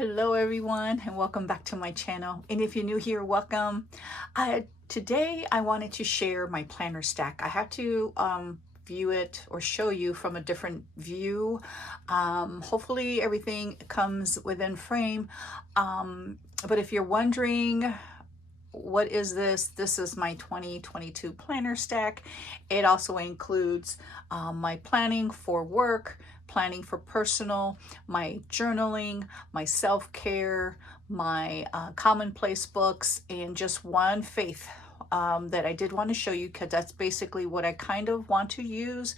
Hello everyone, and welcome back to my channel. And if you're new here, welcome. Today I wanted to share my planner stack. I have to view it or show you from a different view. Hopefully everything comes within frame. But if you're wondering, what is this? This is my 2022 planner stack. It also includes my planning for work, planning for personal, my journaling, my self-care, my Commonplace books, and just one faith that I did want to show you, because that's basically what I kind of want to use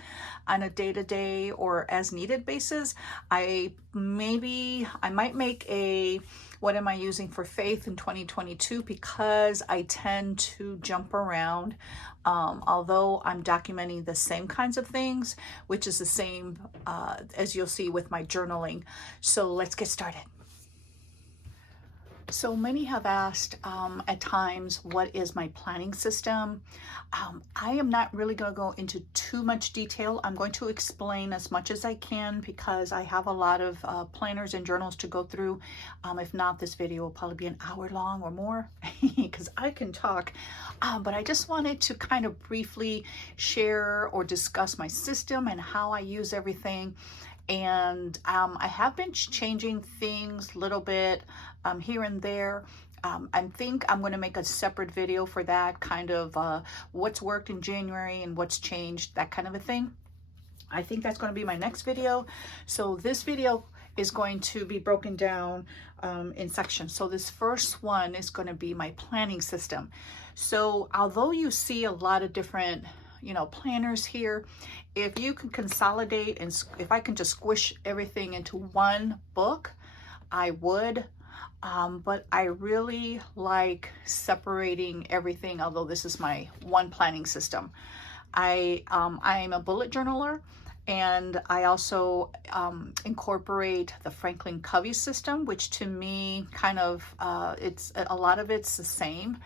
on a day-to-day or as needed basis. I might make a what am I using for faith in 2022, because I tend to jump around. Although I'm documenting the same kinds of things, which is the same as you'll see with my journaling. So let's get started. So many have asked at times, what is my planning system? I am not really going to go into too much detail. I'm going to explain as much as I can, because I have a lot of planners and journals to go through. If not, this video will probably be an hour long or more, because I can talk. But I just wanted to kind of briefly share or discuss my system and how I use everything. And I have been changing things a little bit here and there. I think I'm going to make a separate video for that, kind of what's worked in January and what's changed, that kind of a thing. I think that's going to be my next video. So this video is going to be broken down in sections. So this first one is going to be my planning system. So although you see a lot of different planners here, if you can consolidate, and if I can just squish everything into one book, I would. But I really like separating everything, although this is my one planning system. I'm a bullet journaler, and I also incorporate the Franklin Covey system, which to me kind of, it's a lot of it's the same.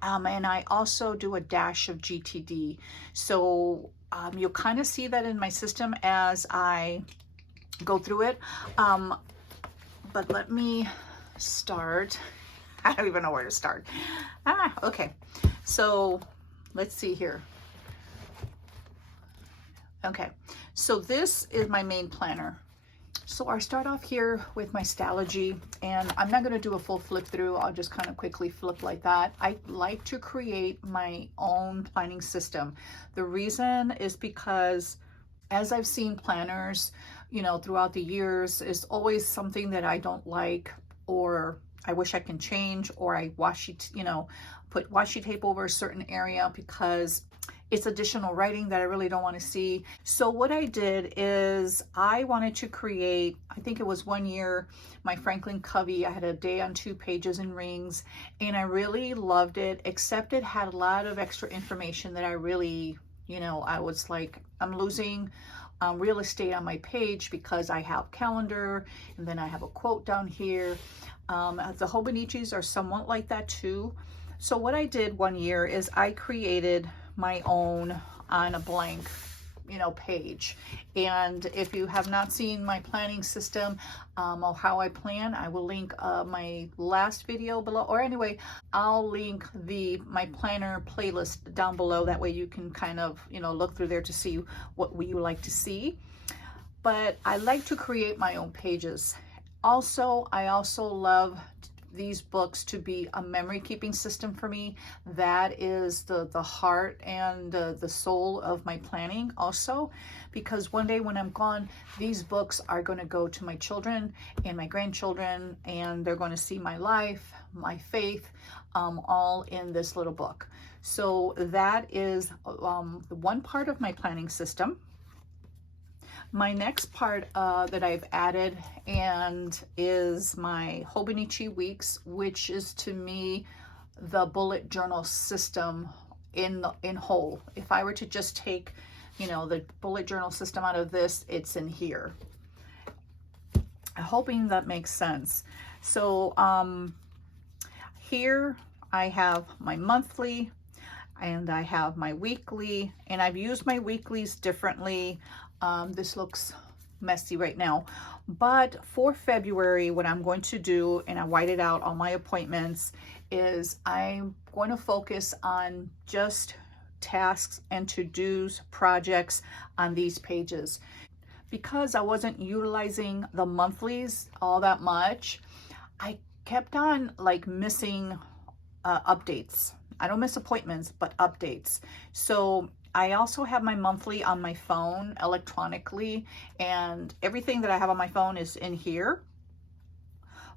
And I also do a dash of GTD. So you'll kind of see that in my system as I go through it. But let me start. I don't even know where to start. Okay. So let's see here. Okay, so this is my main planner. So I start off here with my Stalogy, and I'm not going to do a full flip through. I'll just kind of quickly flip like that. I like to create my own planning system. The reason is because as I've seen planners, throughout the years, is always something that I don't like, or I wish I can change, or I put washi tape over a certain area because it's additional writing that I really don't want to see. So what I did is I wanted to create, I think it was 1 year, my Franklin Covey. I had a day on 2 pages and rings, and I really loved it, except it had a lot of extra information that I really, I was like, I'm losing real estate on my page, because I have calendar, and then I have a quote down here. The Hobonichis are somewhat like that too. So what I did 1 year is I created my own on a blank page. And if you have not seen my planning system or how I plan, I will link my last video below, or anyway, I'll link my planner playlist down below. That way you can kind of look through there to see what you like to see. But I like to create my own pages. Also, I also love these books to be a memory keeping system for me. That is the heart and the soul of my planning also, because one day when I'm gone, these books are going to go to my children and my grandchildren, and they're going to see my life, my faith, all in this little book. So that is one part of my planning system. My next part that I've added is my Hobonichi Weeks, which is to me the bullet journal system in whole. If I were to just take, the bullet journal system out of this, it's in here. I'm hoping that makes sense. So here I have my monthly, and I have my weekly, and I've used my weeklies differently. This looks messy right now, But for February, what I'm going to do, and I whited out all my appointments, is I'm going to focus on just tasks and to-dos, projects on these pages. Because I wasn't utilizing the monthlies all that much, I kept on like missing updates. I don't miss appointments, but updates. So I also have my monthly on my phone electronically, and everything that I have on my phone is in here.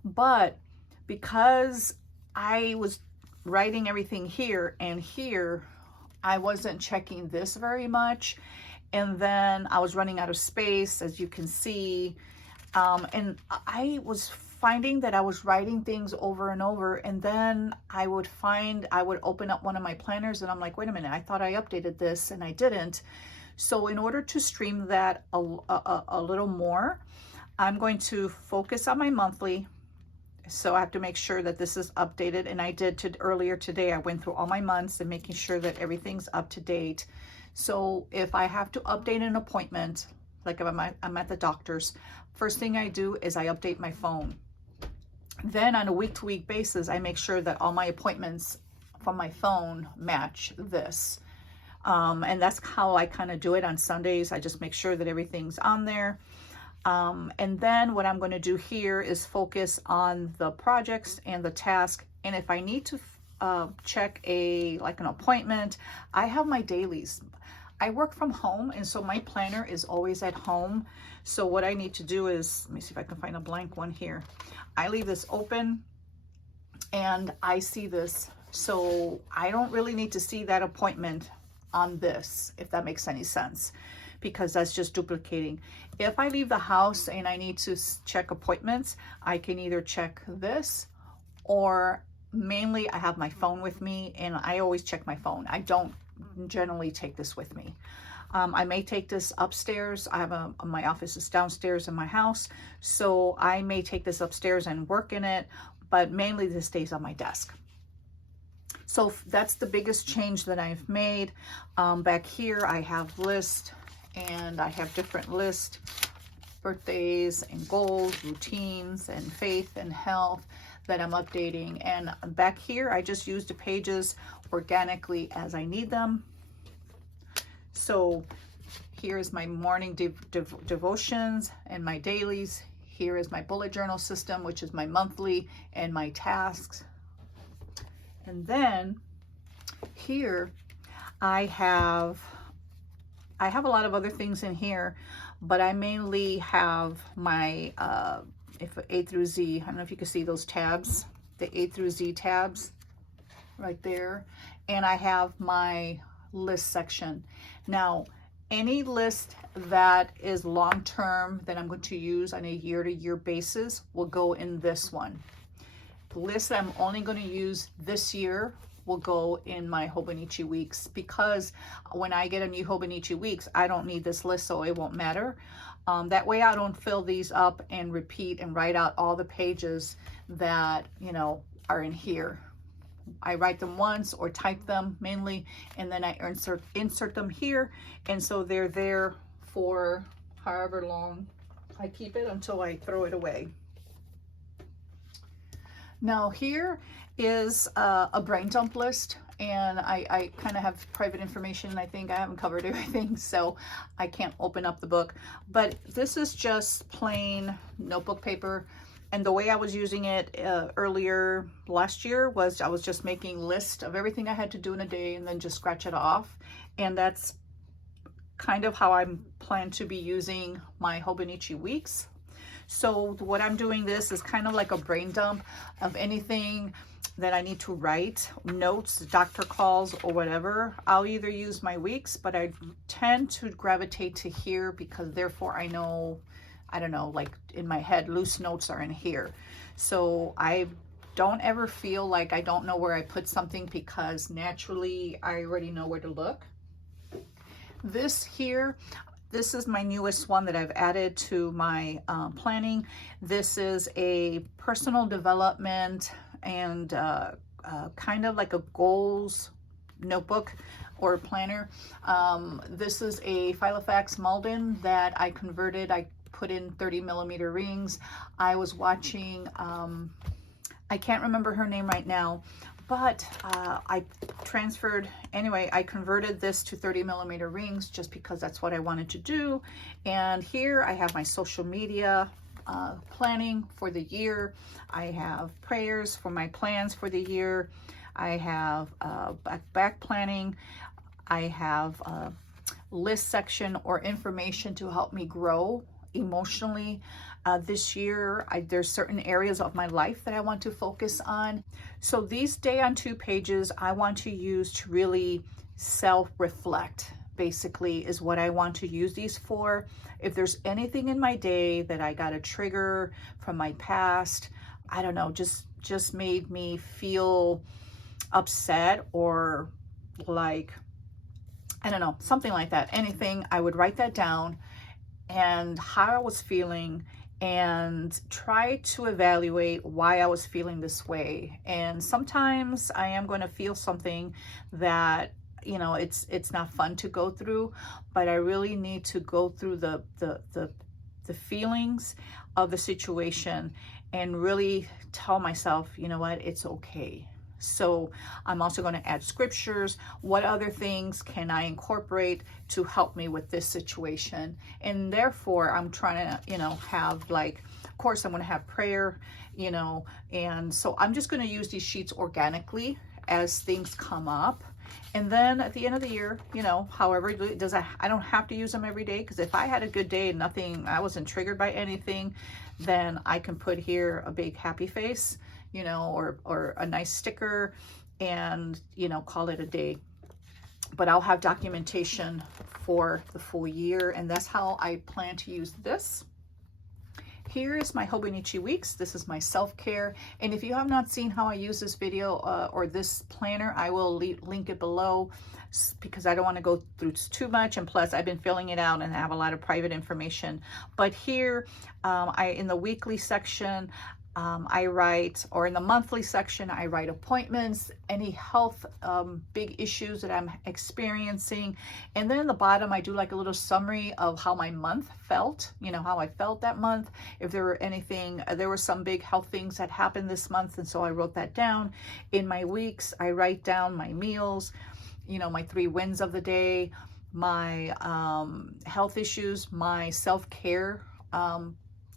But because I was writing everything here and here, I wasn't checking this very much. And then I was running out of space, as you can see. And I was finding that I was writing things over and over, and then I would open up one of my planners and I'm like, wait a minute, I thought I updated this and I didn't. So in order to stream that a little more, I'm going to focus on my monthly. So I have to make sure that this is updated, and I did earlier today. I went through all my months and making sure that everything's up to date. So if I have to update an appointment, like if I'm at the doctor's, first thing I do is I update my phone. Then on a week-to-week basis, I make sure that all my appointments from my phone match this. And that's how I kind of do it on Sundays. I just make sure that everything's on there. And then what I'm going to do here is focus on the projects and the task. And if I need to check like an appointment, I have my dailies. I work from home, and so my planner is always at home. So what I need to do is, let me see if I can find a blank one here. I leave this open and I see this. So I don't really need to see that appointment on this, if that makes any sense, because that's just duplicating. If I leave the house and I need to check appointments, I can either check this, or mainly I have my phone with me and I always check my phone. I don't generally take this with me. I may take this upstairs. I have my office is downstairs in my house, so I may take this upstairs and work in it, but mainly this stays on my desk. So that's the biggest change that I've made. Back here I have lists, and I have different lists, birthdays and goals, routines, and faith and health that I'm updating. And back here I just use the pages organically as I need them. So here is my morning devotions and my dailies. Here is my bullet journal system, which is my monthly and my tasks. And then here I have a lot of other things in here, but I mainly have my if A through Z. I don't know if you can see those tabs, the A through Z tabs right there. And I have my list section. Now, any list that is long-term that I'm going to use on a year-to-year basis will go in this one. The list that I'm only going to use this year will go in my Hobonichi Weeks, because when I get a new Hobonichi Weeks, I don't need this list, so it won't matter. That way I don't fill these up and repeat and write out all the pages that, you know, are in here. I write them once or type them mainly, and then I insert them here, and so they're there for however long I keep it until I throw it away. Now here is a brain dump list, and I kind of have private information. I think I haven't covered everything, so I can't open up the book, but this is just plain notebook paper. And the way I was using it earlier last year was I was just making lists of everything I had to do in a day and then just scratch it off. And that's kind of how I plan to be using my Hobonichi Weeks. So what I'm doing, this is kind of like a brain dump of anything that I need to write, notes, doctor calls, or whatever. I'll either use my weeks, but I tend to gravitate to here because therefore I know, I don't know, like in my head, loose notes are in here. So I don't ever feel like I don't know where I put something, because naturally I already know where to look. This here, this is my newest one that I've added to my planning. This is a personal development and kind of like a goals notebook or planner. This is a Filofax Malden that I converted. I put in 30mm rings. I was watching, I can't remember her name right now, but I converted this to 30mm rings just because that's what I wanted to do. And here I have my social media planning for the year. I have prayers for my plans for the year. I have back planning. I have a list section or information to help me grow emotionally this year. There's certain areas of my life that I want to focus on. So these day on 2 pages I want to use to really self-reflect, basically, is what I want to use these for. If there's anything in my day that I got a trigger from my past, I don't know, just made me feel upset or like, I don't know, something like that, anything, I would write that down and how I was feeling and try to evaluate why I was feeling this way. And sometimes I am going to feel something that, you know, it's not fun to go through, but I really need to go through the feelings of the situation and really tell myself, you know what, it's okay. So I'm also going to add scriptures. What other things can I incorporate to help me with this situation? And therefore I'm trying to, you know, have, like, of course I'm going to have prayer, you know, and so I'm just going to use these sheets organically as things come up. And then at the end of the year, you know, however it does, I don't have to use them every day, because if I had a good day and I wasn't triggered by anything, then I can put here a big happy face, you know, or a nice sticker, and, you know, call it a day. But I'll have documentation for the full year, and that's how I plan to use this. Here is my Hobonichi Weeks. This is my self-care. And if you have not seen how I use this video or this planner, I will link it below, because I don't want to go through too much. And plus, I've been filling it out and I have a lot of private information. But here, in the weekly section, I write, or in the monthly section, I write appointments, any health big issues that I'm experiencing. And then in the bottom, I do like a little summary of how my month felt, you know, how I felt that month. If there were anything, there were some big health things that happened this month, and so I wrote that down. In my weeks, I write down my meals, you know, my 3 wins of the day, my health issues, my self-care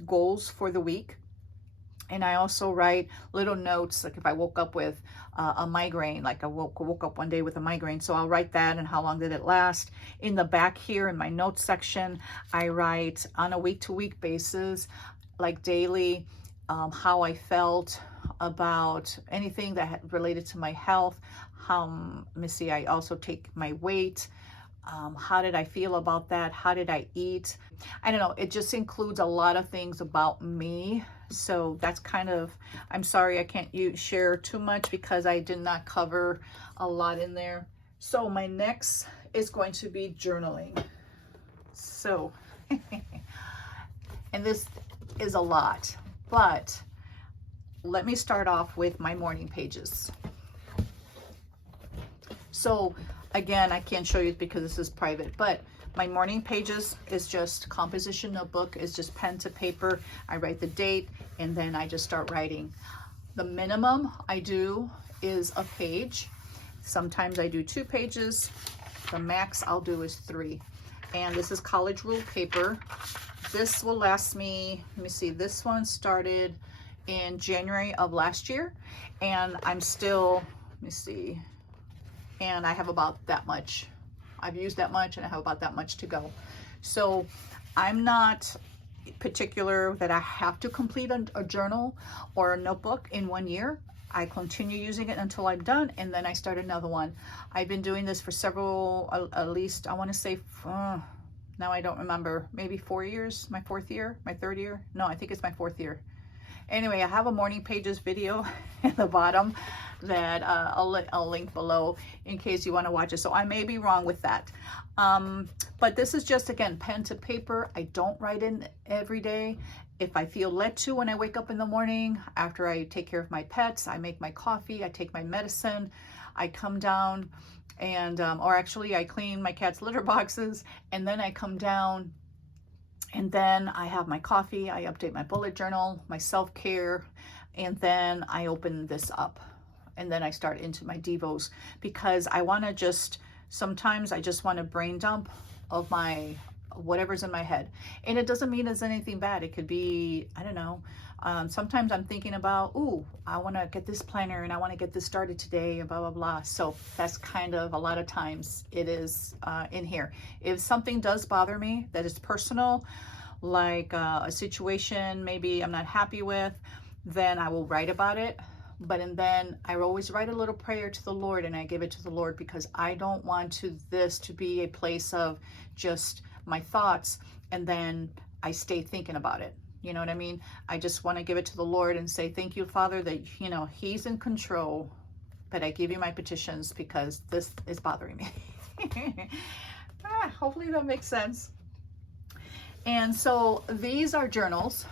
goals for the week. And I also write little notes, like if I woke up with a migraine, like I woke up one day with a migraine, so I'll write that and how long did it last. In the back here in my notes section, I write on a week-to-week basis, like daily, how I felt about anything that related to my health. Let me see, I also take my weight. How did I feel about that? How did I eat? I don't know, it just includes a lot of things about me. So that's kind of, I'm sorry I can't share too much because I did not cover a lot in there. So my next is going to be journaling. So, and this is a lot, but let me start off with my morning pages. So again, I can't show you because this is private, but my morning pages is just composition notebook, is just pen to paper. I write the date and then I just start writing. The minimum I do is a page. Sometimes I do 2 pages. The max I'll do is 3. And this is college ruled paper. This will last me, let me see, this one started in January of last year, and I'm still, let me see, and I have about that much. I've used that much and I have about that much to go. So I'm not particular that I have to complete a journal or a notebook in 1 year. I continue using it until I'm done, and then I start another one. I've been doing this for several, at least I want to say, now I don't remember, maybe 4 years, my 4th year, my 3rd year. No, I think it's my 4th year. Anyway, I have a morning pages video at the bottom that I'll link below in case you want to watch it. So I may be wrong with that. But this is just, again, pen to paper. I don't write in every day. If I feel led to when I wake up in the morning, after I take care of my pets, I make my coffee, I take my medicine, I come down and, or actually I clean my cat's litter boxes, and then I come down And then I have my coffee, I update my bullet journal, my self-care, and then I open this up. And then I start into my devos, because I want to just, sometimes I just want to brain dump of my whatever's in my head. And it doesn't mean it's anything bad. It could be, I don't know, sometimes I'm thinking about, ooh, I want to get this planner and I want to get this started today and blah, blah, blah. So that's kind of, a lot of times it is in here. If something does bother me that is personal, like a situation maybe I'm not happy with, then I will write about it. But then I always write a little prayer to the Lord, and I give it to the Lord, because I don't want this to be a place of just my thoughts and then I stay thinking about it. You know what I mean? I just want to give it to the Lord and say, thank you, Father, that, you know, He's in control, but I give you my petitions because this is bothering me. Hopefully that makes sense. And so these are journals,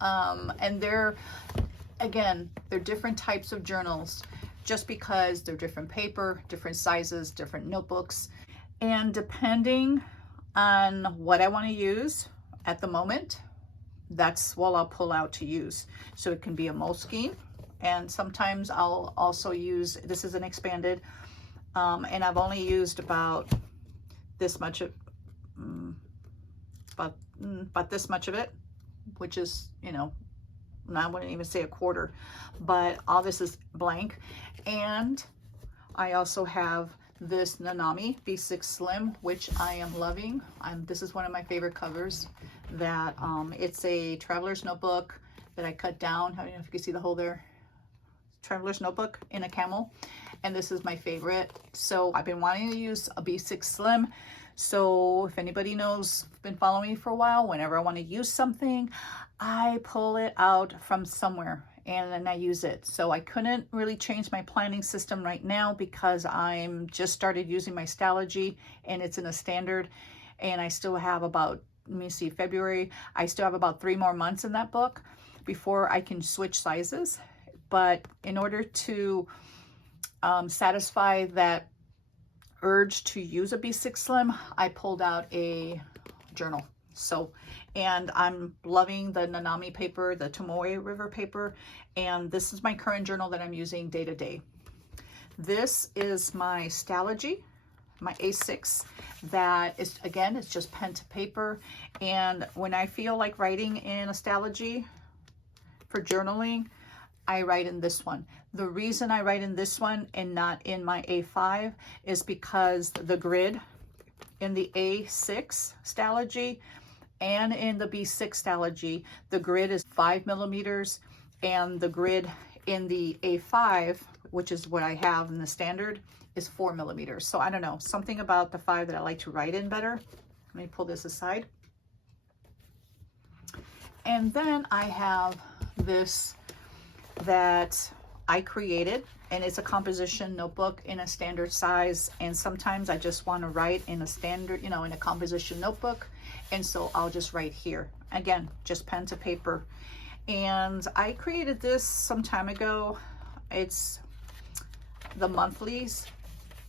and they're different types of journals, just because they're different paper, different sizes, different notebooks. And depending on what I want to use at the moment, that's what I'll pull out to use. So it can be a Moleskine, and sometimes I'll also use, this is an expanded, and I've only used about this much of, about this much of it, which is, you know, I wouldn't even say a quarter, but all this is blank. And I also have this Nanami B6 Slim, which I am loving. This is one of my favorite covers. That it's a traveler's notebook that I cut down. I don't know if you can see the hole there. Traveler's notebook in a camel, and this is my favorite. So I've been wanting to use a B6 Slim. So if anybody knows, been following me for a while, whenever I want to use something, I pull it out from somewhere and then I use it. So I couldn't really change my planning system right now because I'm just started using my Stalogy, and it's in a standard, and I still have about, let me see, February, I still have about 3 more months in that book before I can switch sizes. But in order to satisfy that urge to use a B6 Slim, I pulled out a journal. So, and I'm loving the Nanami paper, the Tomoe River paper, and this is my current journal that I'm using day to day. This is my Stalogy, my A6, that is, again, it's just pen to paper. And when I feel like writing in a Stalogy for journaling, I write in this one. The reason I write in this one and not in my A5 is because the grid in the A6 Stalogy and in the B6 Stalogy, the grid is 5 millimeters, and the grid in the A5, which is what I have in the standard, is 4 millimeters. So I don't know, something about the 5 that I like to write in better. Let me pull this aside. And then I have this that I created, and it's a composition notebook in a standard size. And sometimes I just want to write in a standard, you know, in a composition notebook. And so I'll just write here. Again, just pen to paper. And I created this some time ago. It's the monthlies,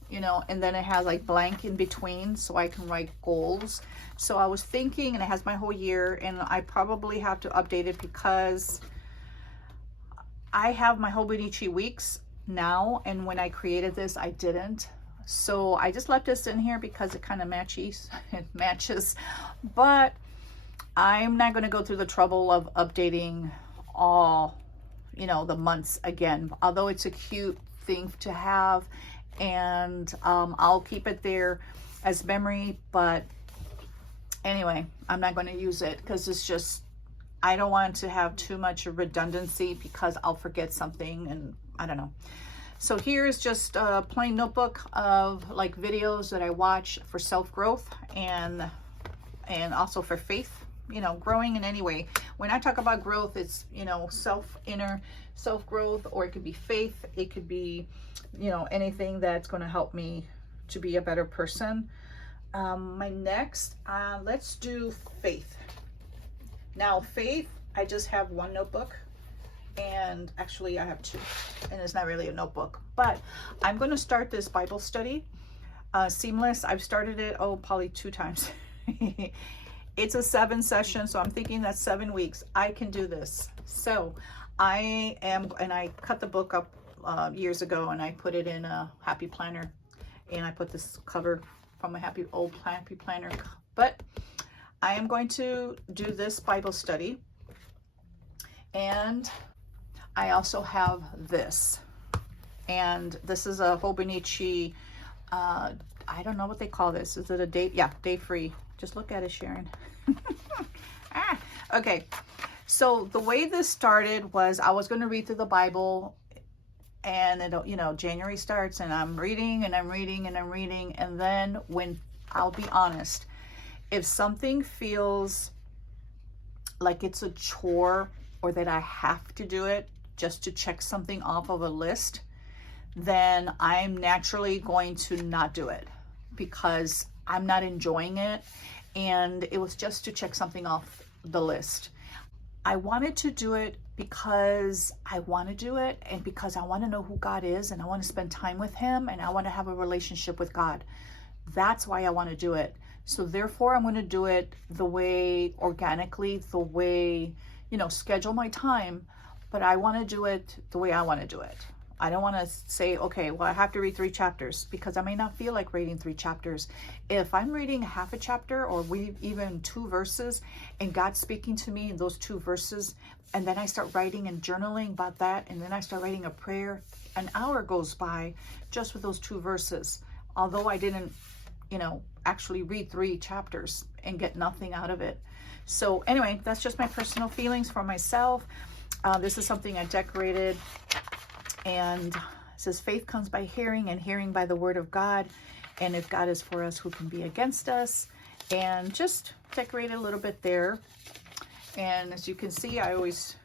you know, and then it has like blank in between so I can write goals. So I was thinking, and it has my whole year, and I probably have to update it because I have my Hobonichi Weeks now, and when I created this, I didn't. So I just left this in here because it kind of matches, but I'm not going to go through the trouble of updating all, you know, the months again, although it's a cute thing to have, and I'll keep it there as memory. But anyway, I'm not going to use it because it's just, I don't want to have too much redundancy because I'll forget something, and I don't know. So here's just a plain notebook of like videos that I watch for self-growth and also for faith, you know, growing in any way. When I talk about growth, it's, you know, inner self-growth, or it could be faith. It could be, you know, anything that's going to help me to be a better person. My next, let's do faith. Now faith, I just have one notebook, and actually I have 2, and it's not really a notebook, but I'm going to start this Bible study, Seamless. I've started it, probably 2 times. It's a 7 session, so I'm thinking that's 7 weeks. I can do this. So I cut the book up years ago, and I put it in a happy planner, and I put this cover from a happy planner. But I am going to do this Bible study, and I also have this, and this is a Hobonichi, I don't know what they call this. Is it a day? Yeah, day free. Just look at it, Sharon. Okay. So the way this started was I was going to read through the Bible, and it, January starts, and I'm reading and I'm reading and I'm reading. And then when, I'll be honest, if something feels like it's a chore or that I have to do it just to check something off of a list, then I'm naturally going to not do it because I'm not enjoying it. And it was just to check something off the list. I wanted to do it because I want to do it, and because I want to know who God is, and I want to spend time with him, and I want to have a relationship with God. That's why I want to do it. So therefore I'm going to do it the way, organically, the way, schedule my time, but I want to do it the way I want to do it. I don't want to say, okay, well, I have to read 3 chapters, because I may not feel like reading 3 chapters. If I'm reading half a chapter, or even 2 verses, and God's speaking to me in those 2 verses, and then I start writing and journaling about that, and then I start writing a prayer, an hour goes by just with those 2 verses. Although I didn't, actually read 3 chapters and get nothing out of it. So anyway, that's just my personal feelings for myself. This is something I decorated. And it says, faith comes by hearing, and hearing by the word of God. And if God is for us, who can be against us? And just decorate a little bit there. And as you can see, I always,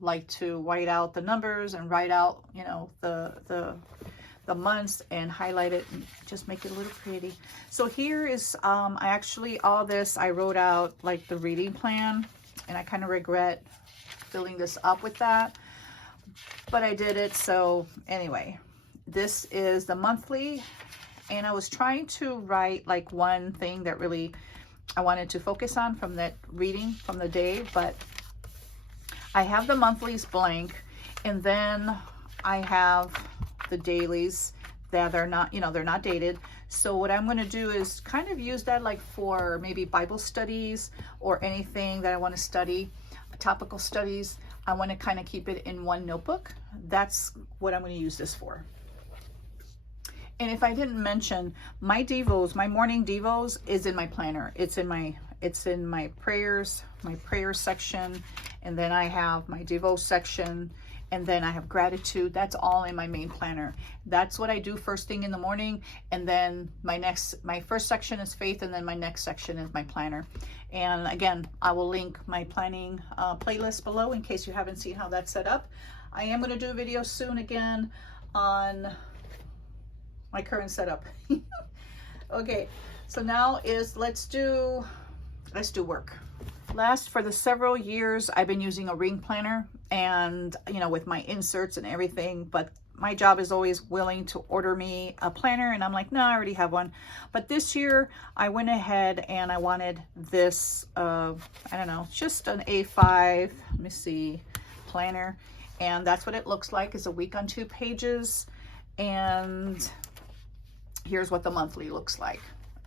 like to white out the numbers and write out, the months and highlight it and just make it a little pretty. So here is, all this, I wrote out like the reading plan, and I kind of regret filling this up with that. But I did it. So anyway, this is the monthly, and I was trying to write like one thing that really I wanted to focus on from that reading from the day, but I have the monthlies blank, and then I have the dailies that are not, they're not dated. So what I'm going to do is kind of use that like for maybe Bible studies or anything that I want to study, topical studies. I want to kind of keep it in one notebook. That's what I'm going to use this for. And if I didn't mention, my devos, my morning devos is in my planner. It's in my prayers, my prayer section, and then I have my devo section, and then I have gratitude. That's all in my main planner. That's what I do first thing in the morning, and then my first section is faith, and then my next section is my planner. And again, I will link my planning playlist below in case you haven't seen how that's set up. I am going to do a video soon again on my current setup. Okay, so now let's do work. For the several years, I've been using a ring planner, and with my inserts and everything, but my job is always willing to order me a planner, and I'm like, no, I already have one. But this year I went ahead and I wanted this, I don't know, just an A5, let me see, planner. And that's what it looks like. It's a week on 2 pages. And here's what the monthly looks like.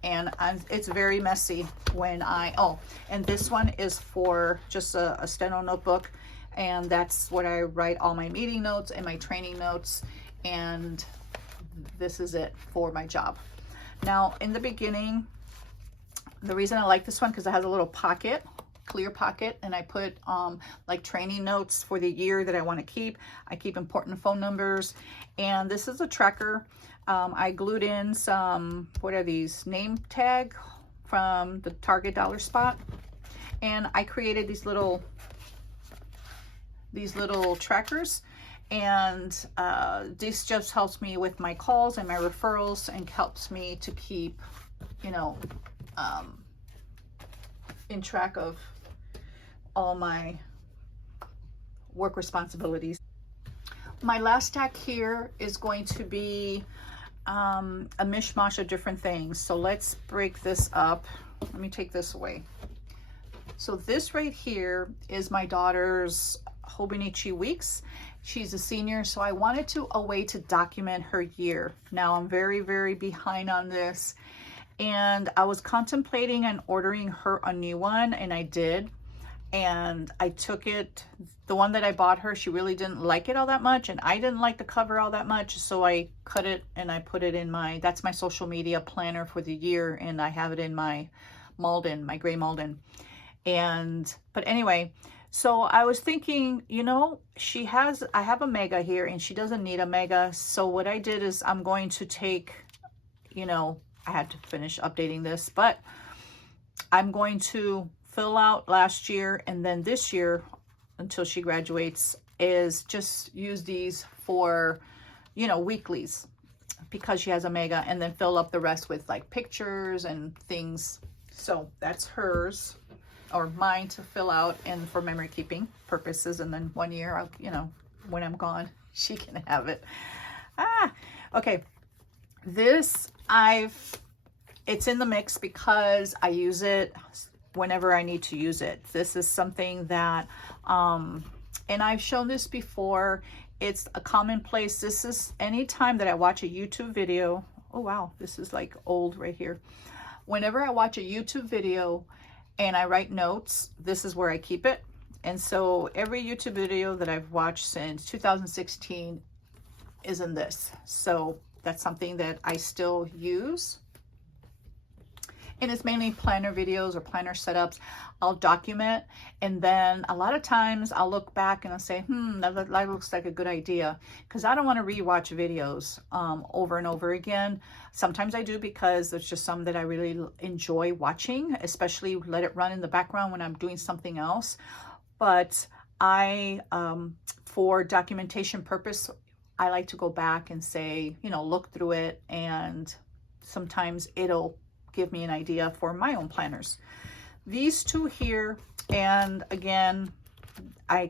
And it's very messy when and this one is for just a steno notebook. And that's what I write all my meeting notes and my training notes. And this is it for my job. Now, in the beginning, the reason I like this one, because it has a little pocket, clear pocket, and I put like training notes for the year that I want to keep. I keep important phone numbers. And this is a tracker. I glued in some, what are these, name tag from the Target dollar spot. And I created these little trackers, and this just helps me with my calls and my referrals, and helps me to keep in track of all my work responsibilities. My last stack here is going to be a mishmash of different things. So let's break this up. Let me take this away. So this right here is my daughter's Hobonichi Weeks. She's a senior, so I wanted a way to document her year. Now I'm very, very behind on this, and I was contemplating on ordering her a new one, and I did. And I took it, the one that I bought her, she really didn't like it all that much, and I didn't like the cover all that much, so I cut it and I put it in my, that's my social media planner for the year, and I have it in my Malden, my gray Malden. And, but anyway, so I was thinking, you know, I have a mega here, and she doesn't need a mega, so what I did is I'm going to take, you know, I had to finish updating this, but I'm going to fill out last year, and then this year until she graduates is just use these for, you know, weeklies, because she has a mega, and then fill up the rest with like pictures and things. So that's hers, or mine, to fill out and for memory keeping purposes, and then 1 year, I'll, you know, when I'm gone, she can have it. Okay, this it's in the mix because I use it whenever I need to use it. This is something that, and I've shown this before, it's a Commonplace. This is anytime that I watch a YouTube video. Oh wow, this is like old right here. Whenever I watch a YouTube video and I write notes, this is where I keep it. And so every YouTube video that I've watched since 2016 is in this. So that's something that I still use. And it's mainly planner videos or planner setups. I'll document, and then a lot of times I'll look back and I'll say, that looks like a good idea, because I don't want to rewatch videos over and over again. Sometimes I do, because there's just some that I really enjoy watching, especially let it run in the background when I'm doing something else. But I, for documentation purpose, I like to go back and say, you know, look through it, and sometimes it'll give me an idea for my own planners. These two here, and again, I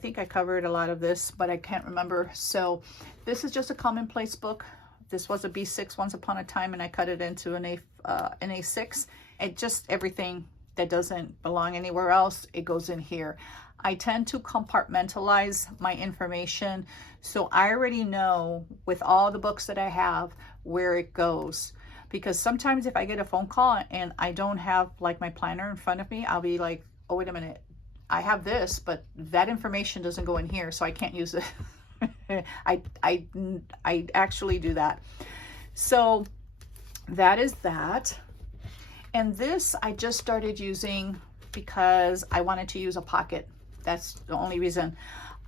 think I covered a lot of this, but I can't remember. So this is just a Commonplace book. This was a B6 once upon a time, and I cut it into an A6. And just everything that doesn't belong anywhere else, it goes in here. I tend to compartmentalize my information, so I already know with all the books that I have where it goes. Because sometimes if I get a phone call and I don't have like my planner in front of me, I'll be like, oh, wait a minute, I have this, but that information doesn't go in here, so I can't use it. I actually do that. So that is that. And this I just started using because I wanted to use a pocket. That's the only reason.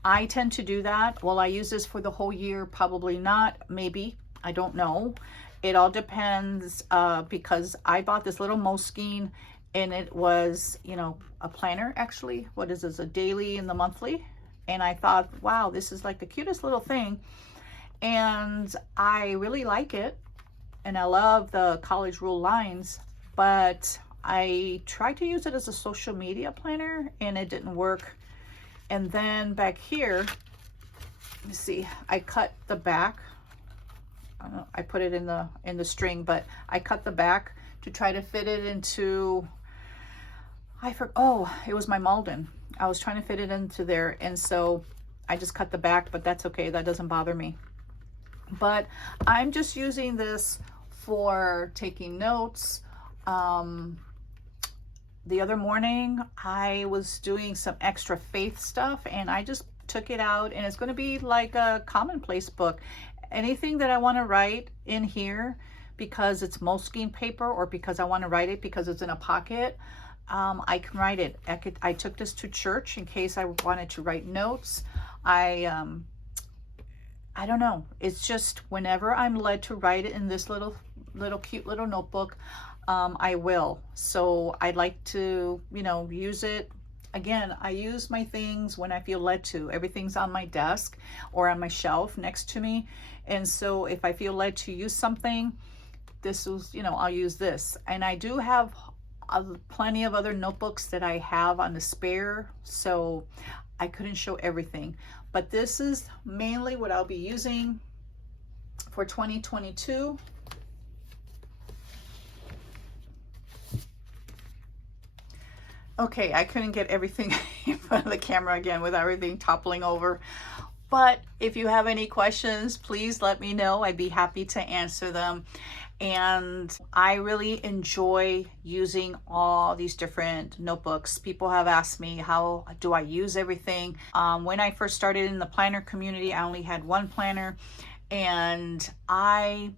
I tend to do that. Will I use this for the whole year? Probably not. Maybe. I don't know. It all depends, because I bought this little Moleskine, and it was, you know, a planner actually. What is this, a daily and the monthly? And I thought, wow, this is like the cutest little thing. And I really like it. And I love the college rule lines, but I tried to use it as a social media planner and it didn't work. And then back here, let me see, I cut the back. I put it in the string, but I cut the back to try to fit it into, oh, it was my Malden. I was trying to fit it into there, and so I just cut the back, but that's okay. That doesn't bother me. But I'm just using this for taking notes. The other morning, I was doing some extra faith stuff, and I just took it out, and it's going to be like a Commonplace book. Anything that I want to write in here, because it's Moleskine paper, or because I want to write it because it's in a pocket, I can write it. I took this to church in case I wanted to write notes. I don't know. It's just whenever I'm led to write it in this little cute little notebook, I will. So I like to, you know, use it. Again, I use my things when I feel led to. Everything's on my desk or on my shelf next to me. And so if I feel led to use something, this is, you know, I'll use this. And I do have plenty of other notebooks that I have on the spare, so I couldn't show everything. But this is mainly what I'll be using for 2022. Okay, I couldn't get everything in front of the camera again with everything toppling over. But if you have any questions, please let me know. I'd be happy to answer them. And I really enjoy using all these different notebooks. People have asked me, how do I use everything? When I first started in the planner community, I only had one planner, and I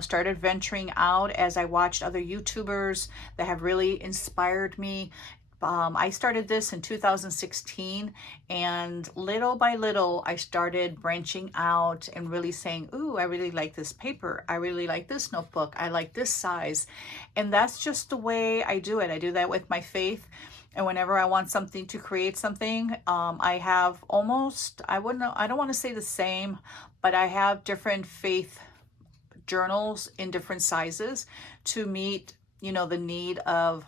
started venturing out as I watched other YouTubers that have really inspired me. I started this in 2016, and little by little I started branching out and really saying, ooh, I really like this paper, I really like this notebook, I like this size. And that's just the way I do it. I do that with my faith. And whenever I want something to create something, I have almost, I don't want to say the same, but I have different faith journals in different sizes to meet the need of,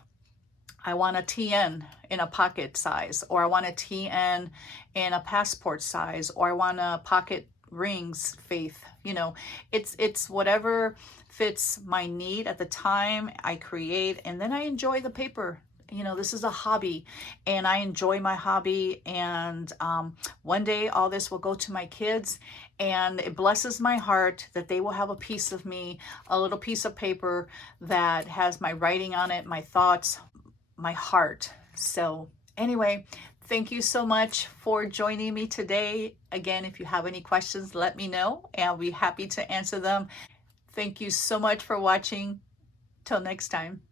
I want a TN in a pocket size, or I want a TN in a passport size, or I want a pocket rings faith. It's whatever fits my need at the time. I create, and then I enjoy the paper. This is a hobby, and I enjoy my hobby. And one day all this will go to my kids, and it blesses my heart that they will have a piece of me, a little piece of paper that has my writing on it, my thoughts, my heart. So anyway, thank you so much for joining me today. Again, if you have any questions, let me know, and I'll be happy to answer them. Thank you so much for watching. Till next time.